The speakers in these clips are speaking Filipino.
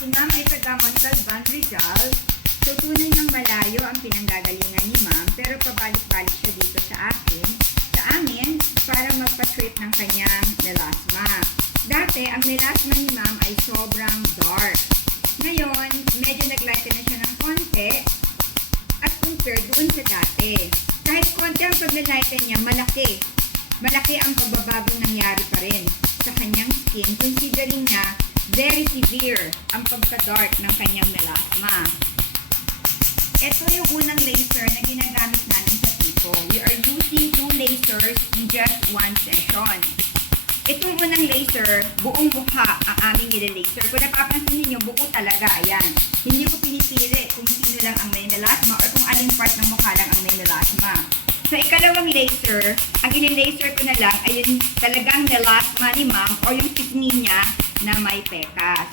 Si ma'am ay taga Montalban, Rizal. So, tunay ng malayo ang pinanggagalingan ni ma'am, pero pabalik-balik siya dito sa amin, para magpa-treat ng kanyang melasma. Dati, ang melasma ni ma'am ay sobrang dark. Ngayon, medyo naglighten na siya ng konti at compared doon sa dati. Kahit konti ang pag-lighten niya, malaki. Malaki ang pagbabago nangyari pa rin sa kanyang skin, considering na very severe ang pagka-dark ng kanyang melasma. Ito yung unang laser na ginagamit namin sa Pico. We are using 2 lasers in just 1 session. Itong unang laser, buong mukha ang aming nilalaser. Kung napapansin niyo, buo talaga, ayan. Hindi ko pinipili kung sino lang ang may melasma or kung aling part ng mukha lang ang may melasma. Sa ikalawang laser, ang ililaser ko na lang ay yung talagang melasma ni ma'am o yung pisngi niya na may pekas.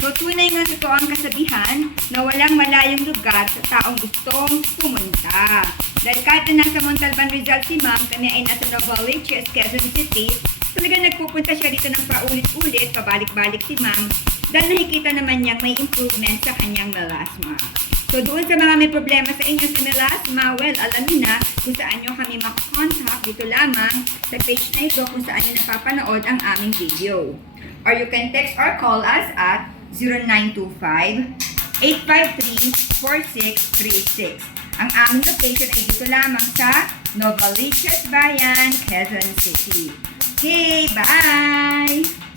So, tunay nga totoo ang kasabihan na walang malayong lugar sa taong gustong pumunta. Dahil kahit na nasa Montalban, Rizal si ma'am, kami ay nasa Novaliches, Quezon City, talaga nagpupunta siya dito ng paulit-ulit, pabalik-balik si ma'am, dahil nakikita naman niyang may improvement sa kanyang melasma. So, doon sa mga may problema sa inyo sa melasma, well, alam niyo na kung saan nyo kami makakontak dito lamang sa page na ito kung saan nyo napapanood ang aming video. Or you can text or call us at 0925-853-4636. Ang aming location ay dito lamang sa Novaliches Bayan, Quezon City. Okay, bye!